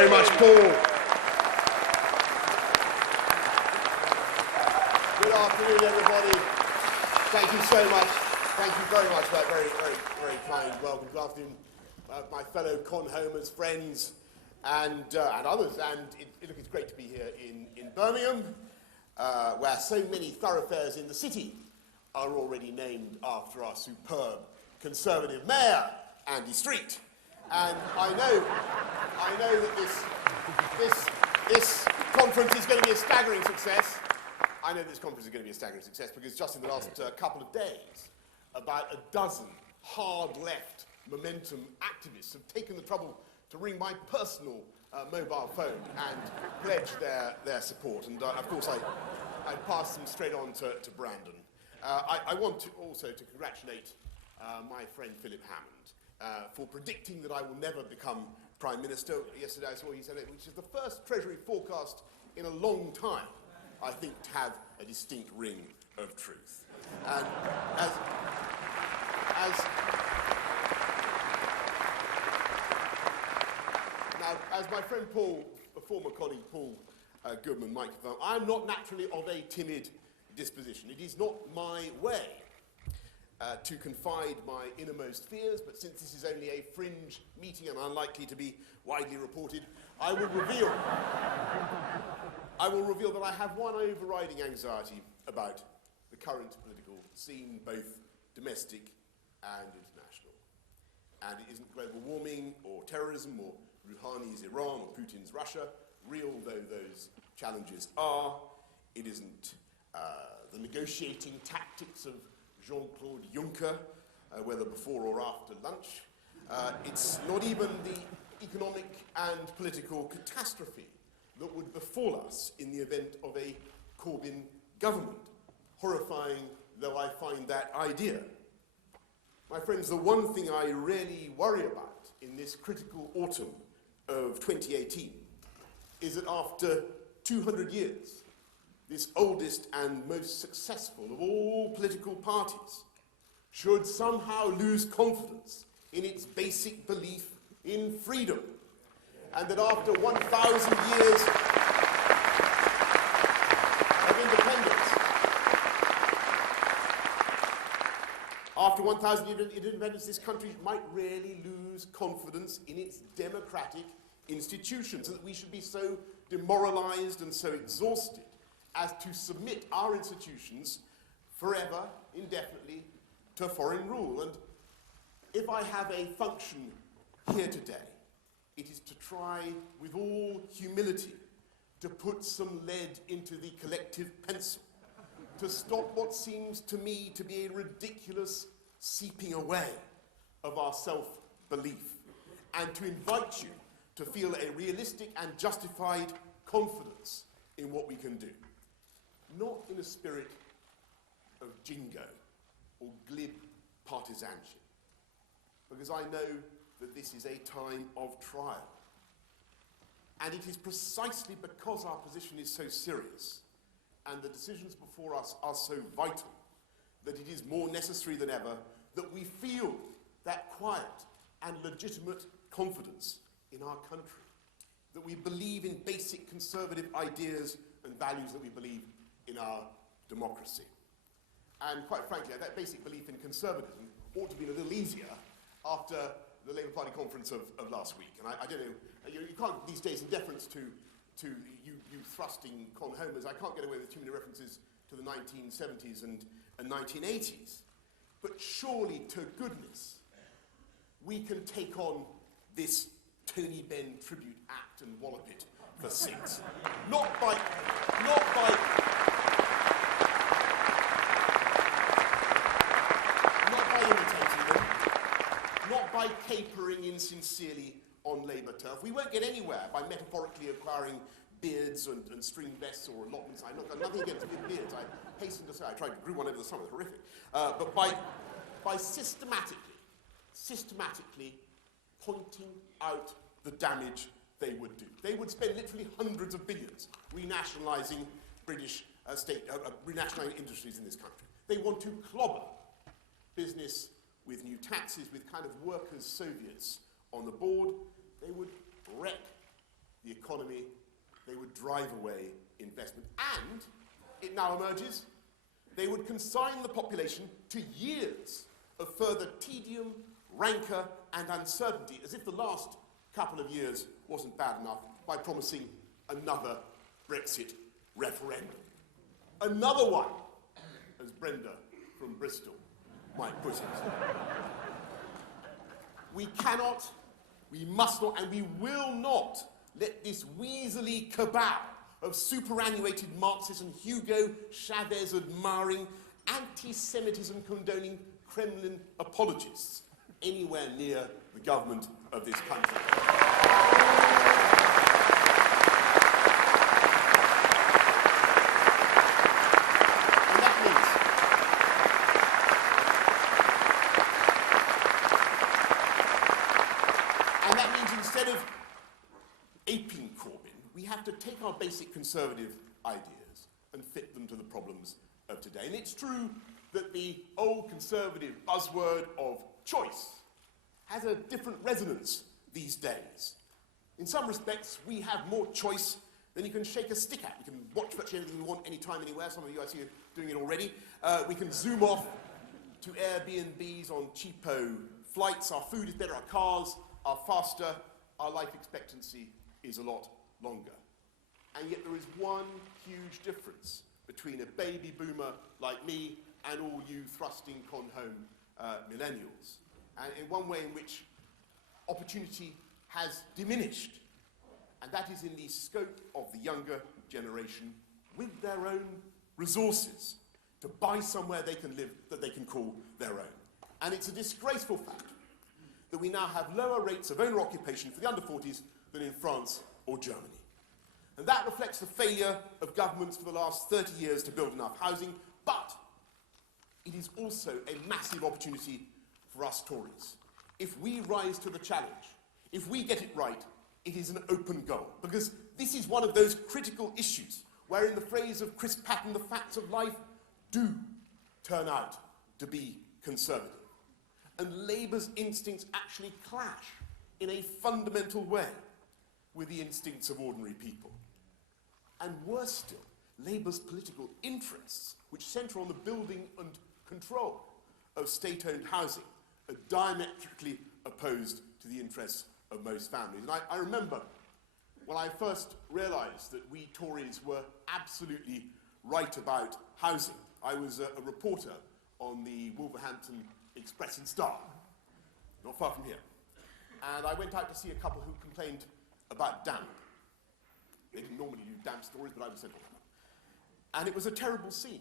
very much, Paul. Good afternoon, everybody. Thank you so much. Thank you very much for that very kind welcome. Good afternoon, my fellow Conhomers, friends, and others. And it's great to be here in Birmingham, where so many thoroughfares in the city are already named after our superb Conservative Mayor, Andy Street. And I know that this conference is going to be a staggering success. I know this conference is going to be a staggering success because just in the last couple of days, about a dozen hard-left momentum activists have taken the trouble to ring my personal mobile phone and pledge their support. And of course, I passed them straight on to Brandon. I want to also to congratulate my friend Philip Hammond for predicting that I will never become Prime Minister. Yesterday I saw he said it, which is the first Treasury forecast in a long time, I think, to have a distinct ring of truth. And as my friend Paul, a former colleague Paul Goodman, might confirm, I'm not naturally of a timid disposition. It is not my way to confide my innermost fears, but since this is only a fringe meeting and unlikely to be widely reported, I will reveal that I have one overriding anxiety about the current political scene, both domestic and international. And it isn't global warming or terrorism or Rouhani's Iran or Putin's Russia, real though those challenges are. It isn't the negotiating tactics of Jean-Claude Juncker, whether before or after lunch. It's not even the economic and political catastrophe that would befall us in the event of a Corbyn government, horrifying though I find that idea. My friends, the one thing I really worry about in this critical autumn of 2018 is that after 200 years, this oldest and most successful of all political parties should somehow lose confidence in its basic belief in freedom, and that after 1,000 years of independence, after 1,000 years of independence, this country might really lose confidence in its democratic institutions, and that we should be so demoralized and so exhausted as to submit our institutions forever, indefinitely, to foreign rule. And if I have a function here today, it is to try, with all humility, to put some lead into the collective pencil, to stop what seems to me to be a ridiculous seeping away of our self-belief, and to invite you to feel a realistic and justified confidence in what we can do. Not in a spirit of jingo or glib partisanship, because I know that this is a time of trial. And it is precisely because our position is so serious and the decisions before us are so vital that it is more necessary than ever that we feel that quiet and legitimate confidence in our country, that we believe in basic conservative ideas and values, that we believe in our democracy. And quite frankly, that basic belief in conservatism ought to be a little easier after the Labour Party conference of last week. And I don't know, you can't these days, in deference to you thrusting Conhomers, I can't get away with too many references to the 1970s and 1980s. But surely, to goodness, we can take on this Tony Benn tribute act and wallop it for 6. Not by imitating them, not by capering insincerely on Labour turf. We won't get anywhere by metaphorically acquiring beards and string vests or allotments. I've got nothing against beards. I hasten to say I tried to grow one over the summer. It's horrific. But by systematically pointing out the damage they would do. They would spend literally hundreds of billions renationalising British renationalising industries in this country. They want to clobber business with new taxes, with kind of workers' Soviets on the board. They would wreck economy, they would drive away investment. And, it now emerges, they would consign the population to years of further tedium, rancour and uncertainty, as if the last couple of years wasn't bad enough, by promising another Brexit referendum. Another one, as Brenda from Bristol might put it. We cannot, we must not, and we will not let this weaselly cabal of superannuated Marxists and Hugo Chavez admiring, anti-Semitism condoning Kremlin apologists anywhere near the government of this country. And that means instead of aping Corbyn, we have to take our basic conservative ideas and fit them to the problems of today. And it's true that the old conservative buzzword of choice has a different resonance these days. In some respects, we have more choice than you can shake a stick at. You can watch virtually anything you want, anytime, anywhere. Some of you, I see, are doing it already. We can zoom off to Airbnbs on cheapo flights. Our food is better, our cars are faster, our life expectancy is a lot longer. And yet there is one huge difference between a baby boomer like me and all you thrusting con-home millennials. And in one way in which opportunity has diminished, and that is in the scope of the younger generation with their own resources to buy somewhere they can live that they can call their own. And it's a disgraceful fact that we now have lower rates of owner occupation for the under 40s than in France or Germany. And that reflects the failure of governments for the last 30 years to build enough housing, but it is also a massive opportunity for us Tories. If we rise to the challenge, if we get it right, it is an open goal. Because this is one of those critical issues where, in the phrase of Chris Patten, the facts of life do turn out to be conservative. And Labour's instincts actually clash in a fundamental way with the instincts of ordinary people. And worse still, Labour's political interests, which centre on the building and control of state-owned housing, are diametrically opposed to the interests of most families. And I remember when I first realised that we Tories were absolutely right about housing. I was a reporter on the Wolverhampton Express and Star, not far from here. And I went out to see a couple who complained about damp. They didn't normally do damp stories, but I was sent on that. And it was a terrible scene.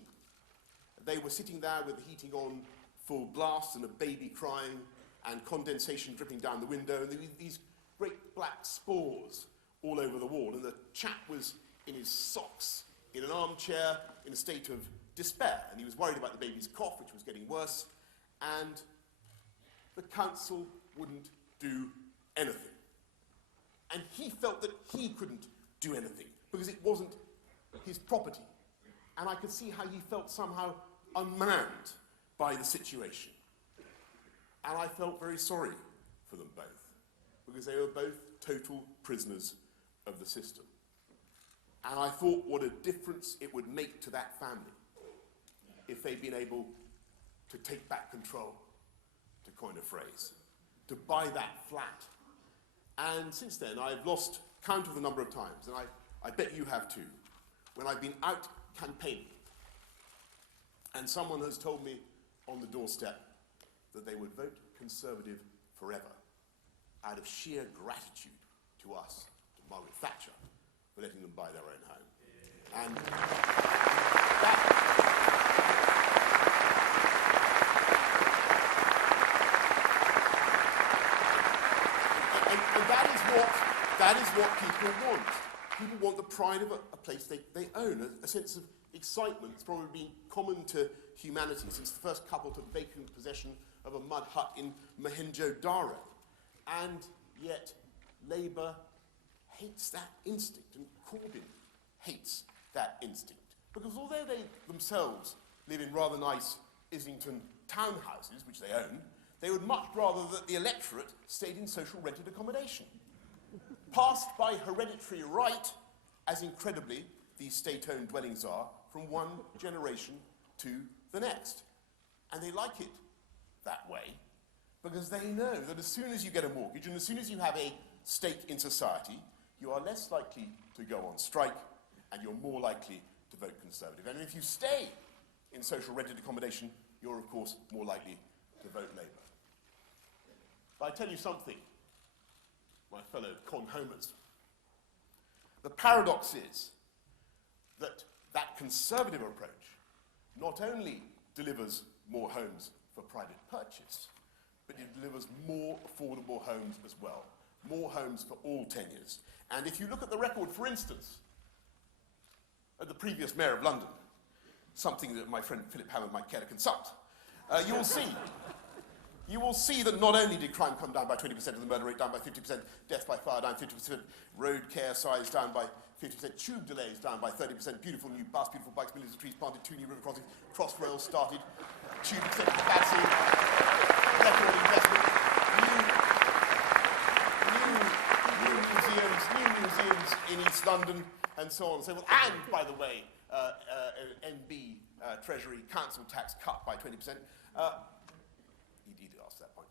They were sitting there with the heating on full blast and a baby crying and condensation dripping down the window, and there were these great black spores all over the wall. And the chap was in his socks, in an armchair, in a state of despair. And he was worried about the baby's cough, which was getting worse. And the council wouldn't do anything. And he felt that he couldn't do anything because it wasn't his property. And I could see how he felt somehow unmanned by the situation. And I felt very sorry for them both, because they were both total prisoners of the system. And I thought what a difference it would make to that family if they'd been able to take back control, to coin a phrase, to buy that flat. And since then, I've lost count of the number of times, and I bet you have too, when I've been out campaigning and someone has told me on the doorstep that they would vote Conservative forever out of sheer gratitude to us, to Margaret Thatcher, for letting them buy their own home. And that is what people want. People want the pride of a place they own, a sense of excitement. It's probably been common to humanity since the first couple took vacant possession of a mud hut in Mohenjo-Daro. And yet, Labour hates that instinct, and Corbyn hates that instinct. Because although they themselves live in rather nice Islington townhouses, which they own, they would much rather that the electorate stayed in social rented accommodation. passed by hereditary right, as incredibly these state-owned dwellings are, from one generation to the next. And they like it that way because they know that as soon as you get a mortgage and as soon as you have a stake in society, you are less likely to go on strike and you're more likely to vote Conservative. And if you stay in social rented accommodation, you're of course more likely to vote Labour. But I tell you something, my fellow con-homers, the paradox is that that Conservative approach not only delivers more homes for private purchase, but it delivers more affordable homes as well, more homes for all tenures. And if you look at the record, for instance, at the previous Mayor of London, something that my friend Philip Hammond might care to consult, you will see that not only did crime come down by 20%, and the murder rate down by 50%, death by fire down 50%, road care size down by 50%, tube delays down by 30%, beautiful new bus, beautiful bikes, millions of trees planted, 2 new river crossings, crossrails started, tube extended capacity, record investment, new museums in East London, and so on and so forth. And, by the way, NB Treasury Council tax cut by 20%. He did ask that point.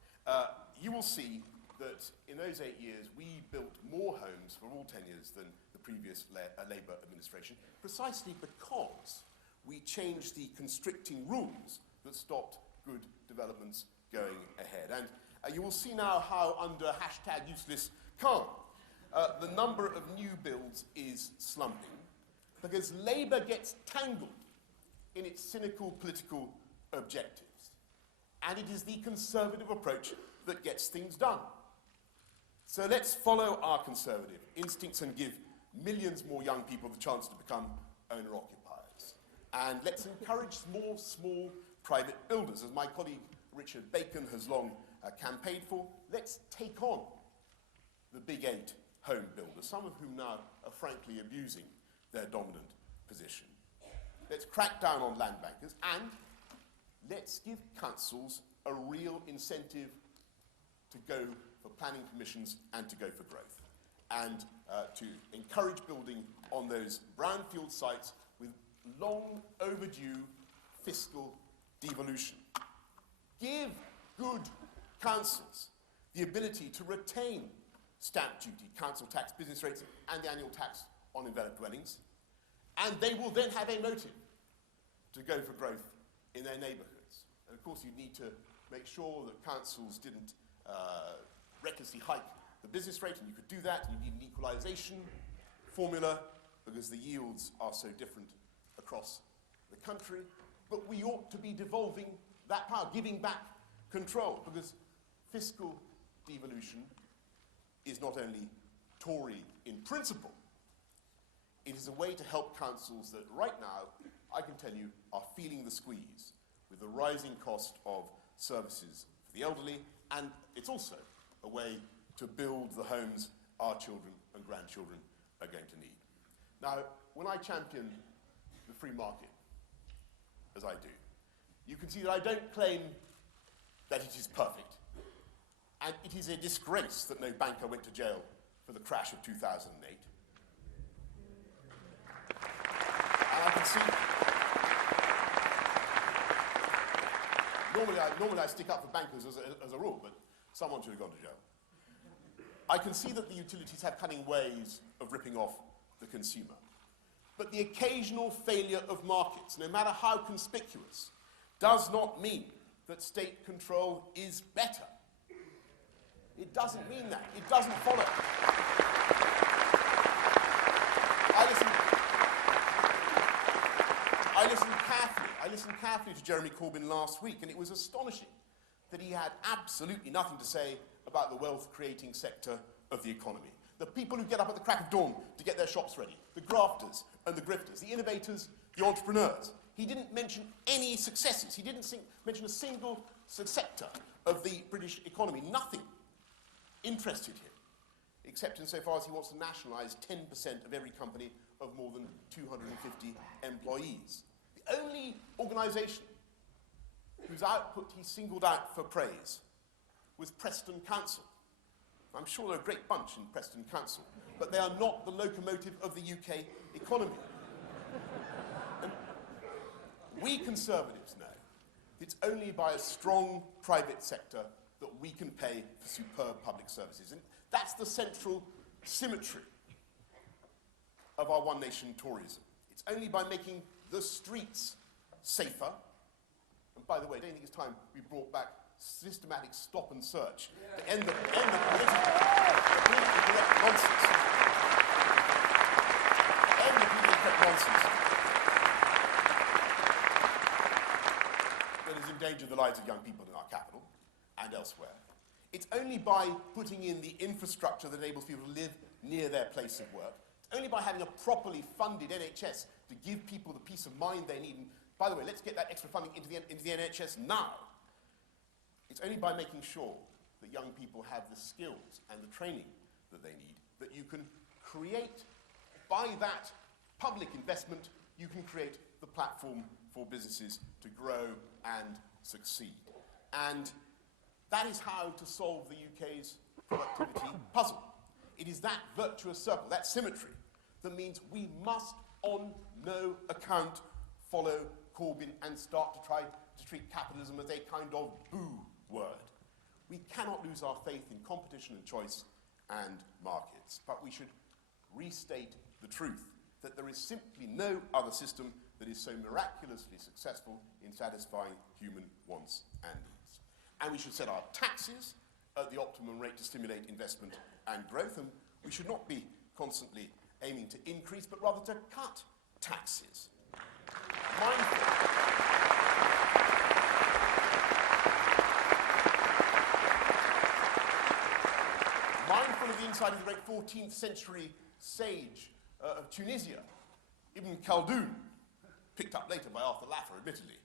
You will see that in those 8 years, we built more homes for all tenures than the previous Labour administration, precisely because we changed the constricting rules that stopped good developments going ahead. And you will see now how, under #uselesscalm, the number of new builds is slumping because Labour gets tangled in its cynical political objectives. And it is the Conservative approach that gets things done. So let's follow our Conservative instincts and give millions more young people the chance to become owner-occupiers. And let's encourage more small private builders, as my colleague Richard Bacon has long campaigned for. Let's take on the big 8 home builders, some of whom now are frankly abusing their dominant position. Let's crack down on land bankers, and let's give councils a real incentive to go for planning permissions and to go for growth, and to encourage building on those brownfield sites with long overdue fiscal devolution. Give good councils the ability to retain stamp duty, council tax, business rates, and the annual tax on enveloped dwellings, and they will then have a motive to go for growth in their neighbourhoods. And of course, you need to make sure that councils didn't recklessly hike the business rate, and you could do that. You need an equalisation formula because the yields are so different across the country. But we ought to be devolving that power, giving back control, because fiscal devolution is not only Tory in principle, it is a way to help councils that right now, I can tell you, are feeling the squeeze with the rising cost of services for the elderly, and it's also a way to build the homes our children and grandchildren are going to need. Now, when I champion the free market, as I do, you can see that I don't claim that it is perfect. And it is a disgrace that no banker went to jail for the crash of 2008. And I can see... Normally I stick up for bankers as a rule, but someone should have gone to jail. I can see that the utilities have cunning ways of ripping off the consumer. But the occasional failure of markets, no matter how conspicuous, does not mean that state control is better. It doesn't mean that. It doesn't follow. I listened carefully to Jeremy Corbyn last week, and it was astonishing that he had absolutely nothing to say about the wealth-creating sector of the economy. The people who get up at the crack of dawn to get their shops ready, the grafters and the grifters, the innovators, the entrepreneurs. He didn't mention any successes. He didn't mention a single sector of the British economy. Nothing interested him, except insofar as he wants to nationalise 10% of every company of more than 250 employees. The only organisation whose output he singled out for praise was Preston Council, I'm sure they're a great bunch in Preston Council, but they are not the locomotive of the UK economy. And we Conservatives know it's only by a strong private sector that we can pay for superb public services. And that's the central symmetry of our one nation Toryism. It's only by making the streets safer. And by the way, I don't think it's time we brought back systematic stop and search to end the political nonsense. End the political nonsense that has endangered the lives of young people in our capital and elsewhere. It's only by putting in the infrastructure that enables people to live near their place of work. It's only by having a properly funded NHS to give people the peace of mind they need. And by the way, let's get that extra funding into the NHS now. It's only by making sure that young people have the skills and the training that they need that you can create, by that public investment, you can create the platform for businesses to grow and succeed. And that is how to solve the UK's productivity puzzle. It is that virtuous circle, that symmetry, that means we must, on no account, follow Corbyn and start to try to treat capitalism as a kind of boo word. We cannot lose our faith in competition and choice and markets, but we should restate the truth that there is simply no other system that is so miraculously successful in satisfying human wants and needs. And we should set our taxes at the optimum rate to stimulate investment and growth, and we should not be constantly aiming to increase, but rather to cut taxes. Mindful of the insight of the great 14th century sage of Tunisia, Ibn Khaldun, picked up later by Arthur Laffer, admittedly,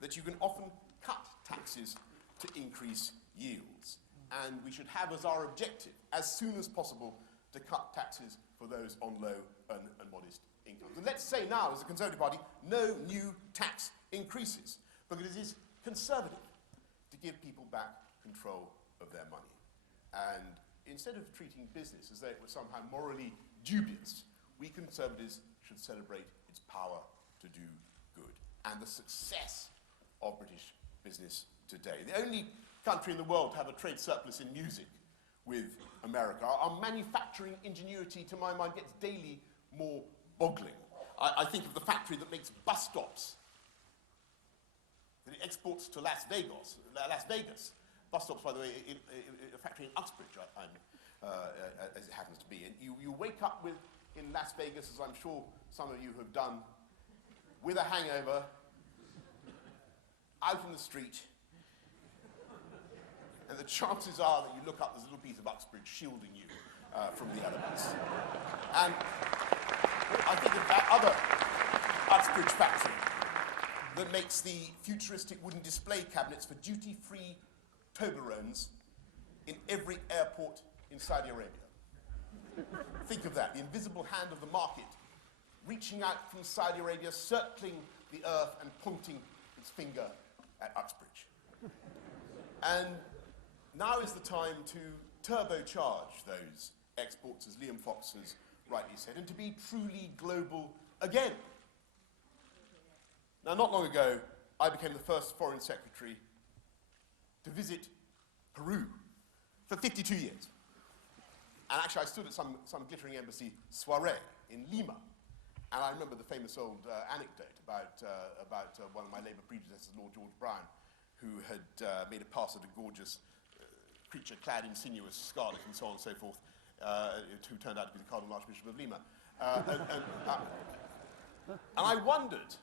that you can often cut taxes to increase yields. And we should have as our objective, as soon as possible, to cut taxes for those on low and modest incomes. And let's say now, as a Conservative Party, no new tax increases, because it is conservative to give people back control of their money. And instead of treating business as though it was somehow morally dubious, we Conservatives should celebrate its power to do good and the success of British business today. The only country in the world to have a trade surplus in music with America. Our manufacturing ingenuity, to my mind, gets daily more boggling. I think of the factory that makes bus stops, that it exports to Las Vegas. Bus stops, by the way, a factory in Uxbridge, as it happens to be. And you wake up in Las Vegas, as I'm sure some of you have done, with a hangover, out in the street, and the chances are that you look up, there's a little piece of Uxbridge shielding you from the elements. And I think of that other Uxbridge factory that makes the futuristic wooden display cabinets for duty-free Toblerones in every airport in Saudi Arabia. Think of that, the invisible hand of the market reaching out from Saudi Arabia, circling the earth and pointing its finger at Uxbridge. And now is the time to turbocharge those exports, as Liam Fox has rightly said, and to be truly global again. Now, not long ago, I became the first foreign secretary to visit Peru for 52 years. And actually, I stood at some glittering embassy soiree in Lima. And I remember the famous old anecdote about one of my Labour predecessors, Lord George Brown, who had made a pass at a gorgeous creature clad in sinuous scarlet and so on and so forth, who turned out to be the Cardinal Archbishop of Lima. And I wondered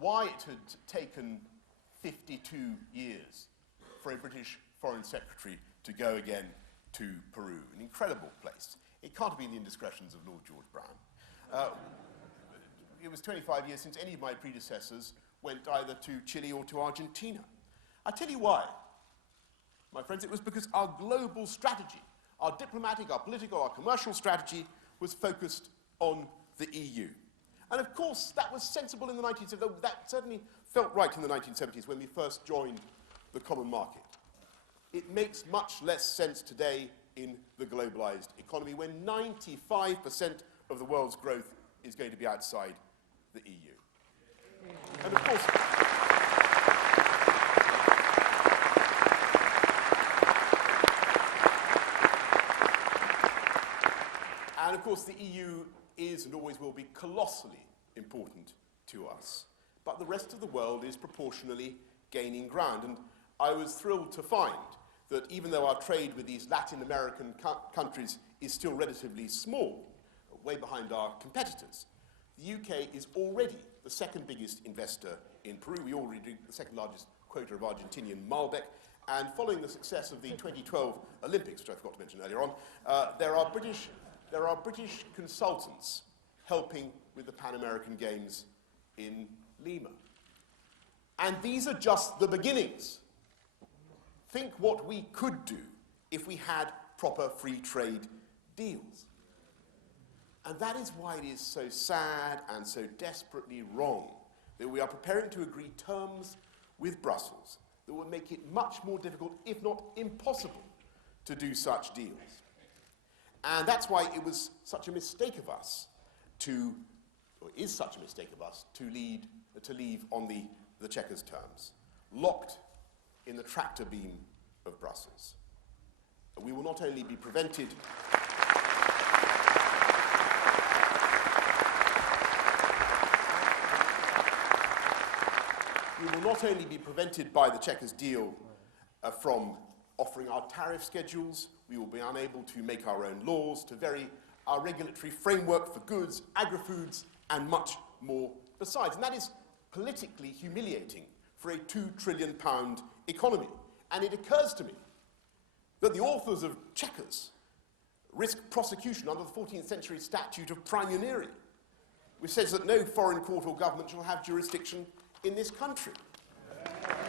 why it had taken 52 years for a British Foreign Secretary to go again to Peru, an incredible place. It can't have been the indiscretions of Lord George Brown. It was 25 years since any of my predecessors went either to Chile or to Argentina. I'll tell you why, my friends. It was because our global strategy, our diplomatic, our political, our commercial strategy was focused on the EU. And of course, that was sensible in the 1970s. That certainly felt right in the 1970s when we first joined the common market. It makes much less sense today in the globalized economy when 95% of the world's growth is going to be outside the EU. And of course, the EU is and always will be colossally important to us. But the rest of the world is proportionally gaining ground. And I was thrilled to find that even though our trade with these Latin American countries is still relatively small, way behind our competitors, the UK is already the second biggest investor in Peru. We already do the second largest quota of Argentinian Malbec. And following the success of the 2012 Olympics, which I forgot to mention earlier on, there are British consultants helping with the Pan American Games in Lima. And these are just the beginnings. Think what we could do if we had proper free trade deals. And that is why it is so sad and so desperately wrong that we are preparing to agree terms with Brussels that will make it much more difficult, if not impossible, to do such deals. And that's why it was such a mistake of us to leave on the Chequers terms, locked in the tractor beam of Brussels. We will not only be prevented by the Chequers deal from offering our tariff schedules. We will be unable to make our own laws, to vary our regulatory framework for goods, agri-foods, and much more besides. And that is politically humiliating for a £2 trillion economy. And it occurs to me that the authors of Chequers risk prosecution under the 14th century statute of praemunire, which says that no foreign court or government shall have jurisdiction in this country.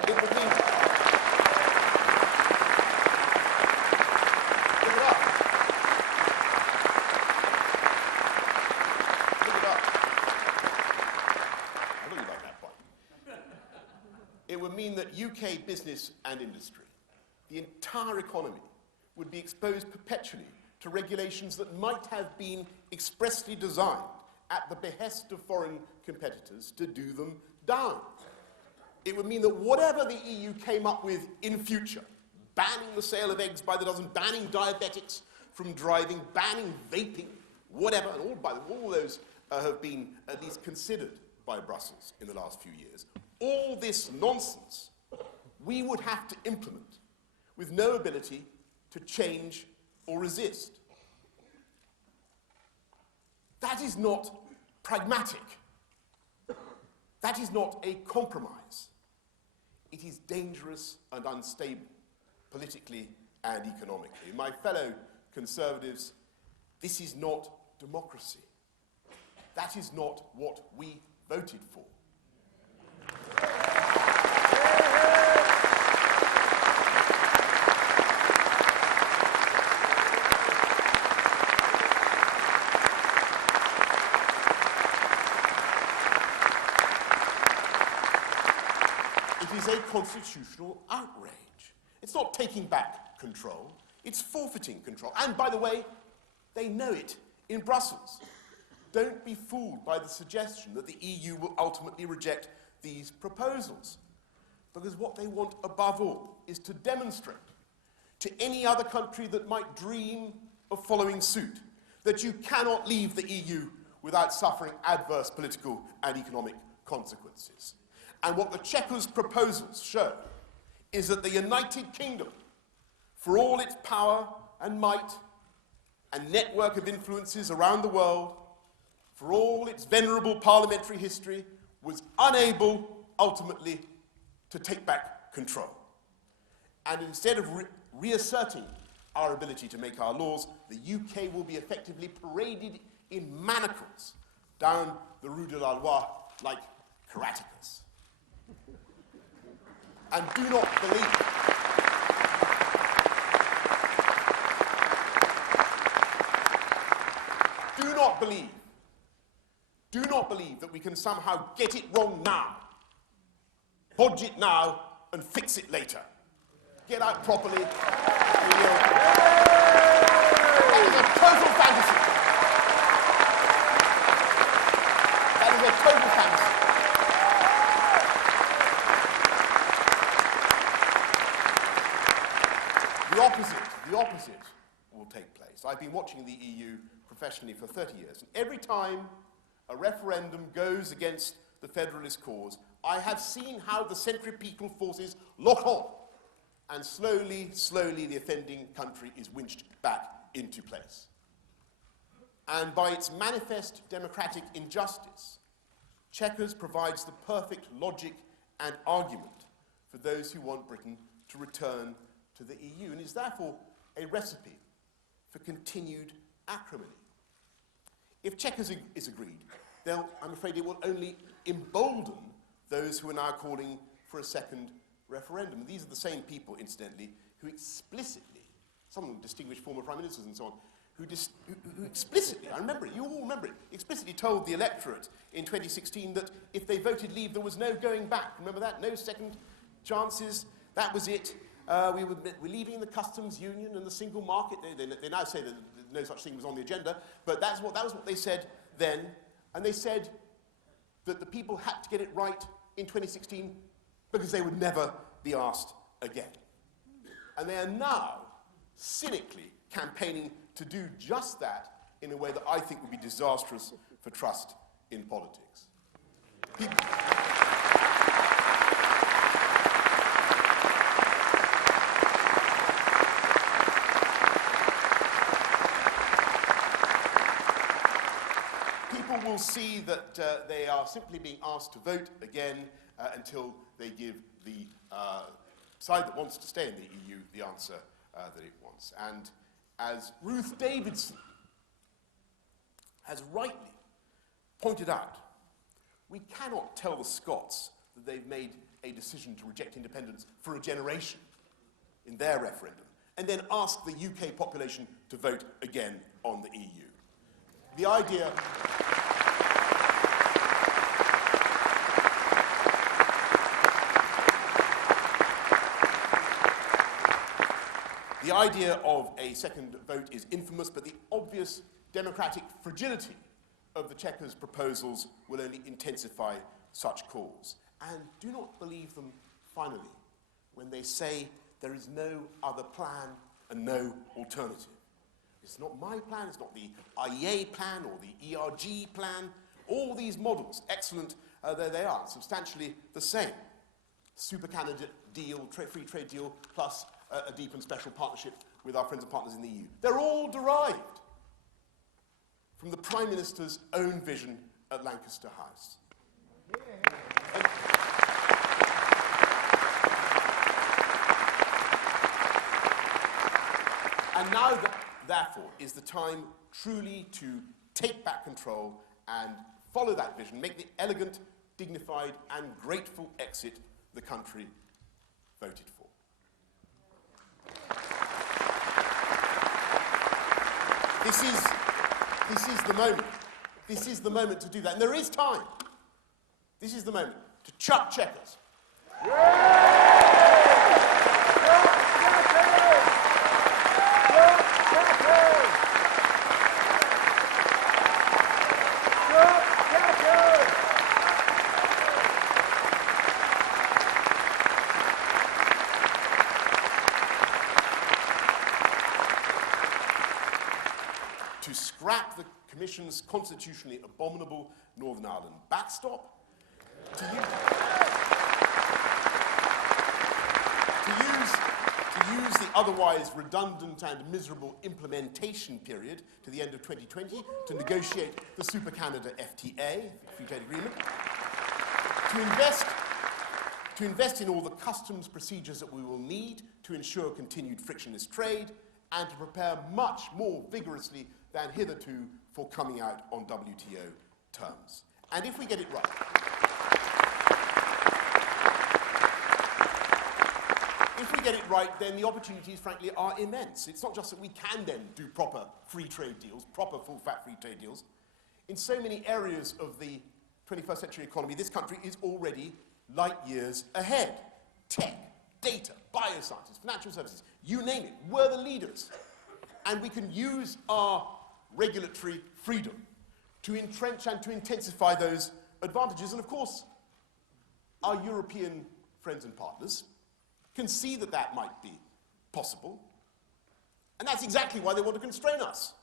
It would mean... It would mean that UK business and industry, the entire economy, would be exposed perpetually to regulations that might have been expressly designed at the behest of foreign competitors to do them down. It would mean that whatever the EU came up with in future, banning the sale of eggs by the dozen, banning diabetics from driving, banning vaping, whatever, and all those have been at least considered by Brussels in the last few years. All this nonsense we would have to implement with no ability to change or resist. That is not pragmatic. That is not a compromise. It is dangerous and unstable, politically and economically. My fellow Conservatives, this is not democracy. That is not what we voted for. It is a constitutional outrage. It's not taking back control, it's forfeiting control. And by the way, they know it in Brussels. Don't be fooled by the suggestion that the EU will ultimately reject these proposals, because what they want above all is to demonstrate to any other country that might dream of following suit that you cannot leave the EU without suffering adverse political and economic consequences. And what the Chequers proposals show is that the United Kingdom, for all its power and might and network of influences around the world, for all its venerable parliamentary history, was unable, ultimately, to take back control. And instead of reasserting our ability to make our laws, the UK will be effectively paraded in manacles down the Rue de la Loi like karatekas. And do not believe that we can somehow get it wrong now, bodge it now, and fix it later. Get out properly. a total fantasy. The opposite will take place. I've been watching the EU professionally for 30 years, and every time a referendum goes against the federalist cause, I have seen how the centripetal forces lock on, and slowly, slowly the offending country is winched back into place. And by its manifest democratic injustice, Chequers provides the perfect logic and argument for those who want Britain to return to the EU, and is therefore a recipe for continued acrimony. If Chequers is agreed, then I'm afraid it will only embolden those who are now calling for a second referendum. And these are the same people, incidentally, who explicitly, some distinguished former prime ministers and so on, who explicitly, I remember it, you all remember it, explicitly told the electorate in 2016 that if they voted Leave, there was no going back. Remember that? No second chances. That was it. We're leaving the customs union and the single market. They now say that no such thing was on the agenda, but that was what they said then. And they said that the people had to get it right in 2016 because they would never be asked again. And they are now cynically campaigning to do just that in a way that I think would be disastrous for trust in politics. People will see that they are simply being asked to vote again until they give the side that wants to stay in the EU the answer that it wants. And as Ruth Davidson has rightly pointed out, we cannot tell the Scots that they've made a decision to reject independence for a generation in their referendum, and then ask the UK population to vote again on the EU. The idea... The idea of a second vote is infamous, but the obvious democratic fragility of the Chequers proposals will only intensify such calls. And do not believe them, finally, when they say there is no other plan and no alternative. It's not my plan, it's not the IEA plan or the ERG plan. All these models, excellent though they are, substantially the same. Super Canada deal, free trade deal, plus a deep and special partnership with our friends and partners in the EU. They're all derived from the Prime Minister's own vision at Lancaster House. And now, therefore, is the time truly to take back control and follow that vision, make the elegant, dignified, and grateful exit the country voted for. This is the moment. This is the moment to do that. And there is time. This is the moment to chuck Chequers. To scrap the Commission's constitutionally abominable Northern Ireland backstop, to use the otherwise redundant and miserable implementation period to the end of 2020 to negotiate the Super Canada FTA, Free Trade Agreement, to invest in all the customs procedures that we will need to ensure continued frictionless trade, and to prepare much more vigorously than hitherto for coming out on WTO terms. And if we get it right, then the opportunities, frankly, are immense. It's not just that we can then do proper free trade deals, proper full-fat free trade deals. In so many areas of the 21st century economy, this country is already light years ahead. Tech, data, biosciences, financial services, you name it, we're the leaders. And we can use our regulatory freedom to entrench and to intensify those advantages. And of course, our European friends and partners can see that that might be possible. And that's exactly why they want to constrain us.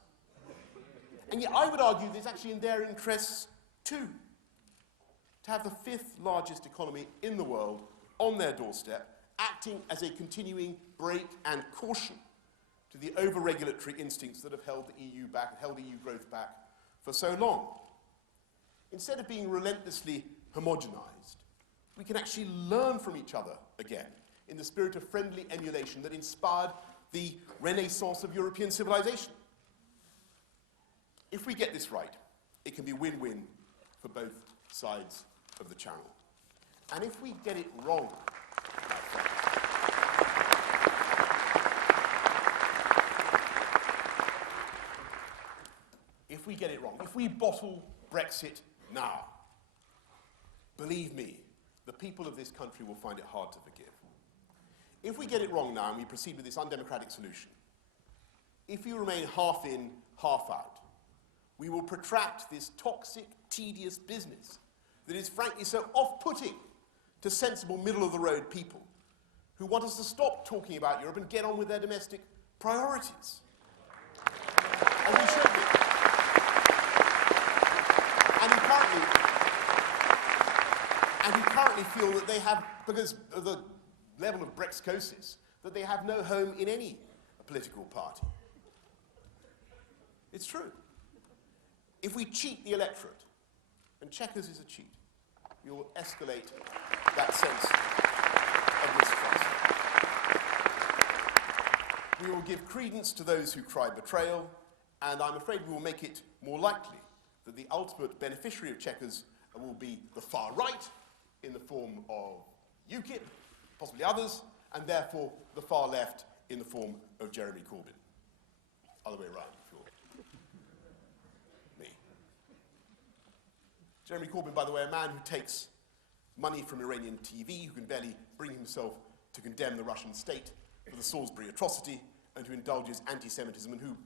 And yet I would argue that it's actually in their interests too, to have the fifth largest economy in the world on their doorstep, acting as a continuing brake and caution to the over-regulatory instincts that have held the EU back and held EU growth back for so long. Instead of being relentlessly homogenized, we can actually learn from each other again in the spirit of friendly emulation that inspired the renaissance of European civilization. If we get this right, it can be win-win for both sides of the channel. And if we get it wrong, if we get it wrong, if we bottle Brexit now, believe me, the people of this country will find it hard to forgive. If we get it wrong now and we proceed with this undemocratic solution, if we remain half in, half out, we will protract this toxic, tedious business that is frankly so off-putting to sensible, middle-of-the-road people who want us to stop talking about Europe and get on with their domestic priorities. And we should be. And who currently feel that they have, because of the level of Brexcosis, that they have no home in any political party. It's true. If we cheat the electorate, and Chequers is a cheat, we will escalate that sense of mistrust. We will give credence to those who cry betrayal, and I'm afraid we will make it more likely that the ultimate beneficiary of Chequers will be the far right, in the form of UKIP, possibly others, and therefore the far left in the form of Jeremy Corbyn. Other way around, if you're me. Jeremy Corbyn, by the way, a man who takes money from Iranian TV, who can barely bring himself to condemn the Russian state for the Salisbury atrocity, and who indulges anti-Semitism, and who,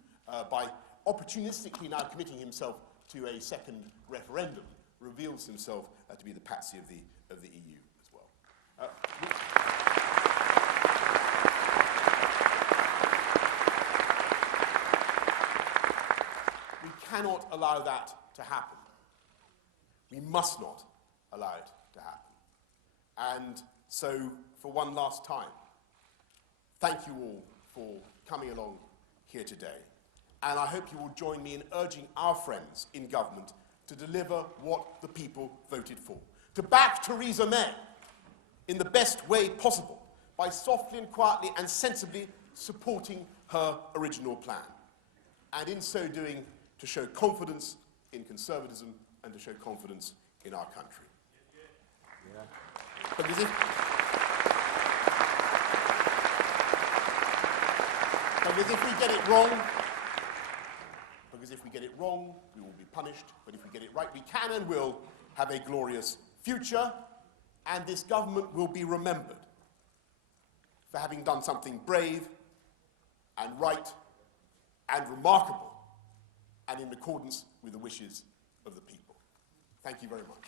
by opportunistically now committing himself to a second referendum, reveals himself to be the patsy of the EU as well. We cannot allow that to happen. We must not allow it to happen. And so, for one last time, thank you all for coming along here today. And I hope you will join me in urging our friends in government to deliver what the people voted for. To back Theresa May in the best way possible by softly and quietly and sensibly supporting her original plan. And in so doing, to show confidence in conservatism and to show confidence in our country. Yeah. Because if we get it wrong, we will be punished. But if we get it right, we can and will have a glorious future, and this government will be remembered for having done something brave and right and remarkable and in accordance with the wishes of the people. Thank you very much.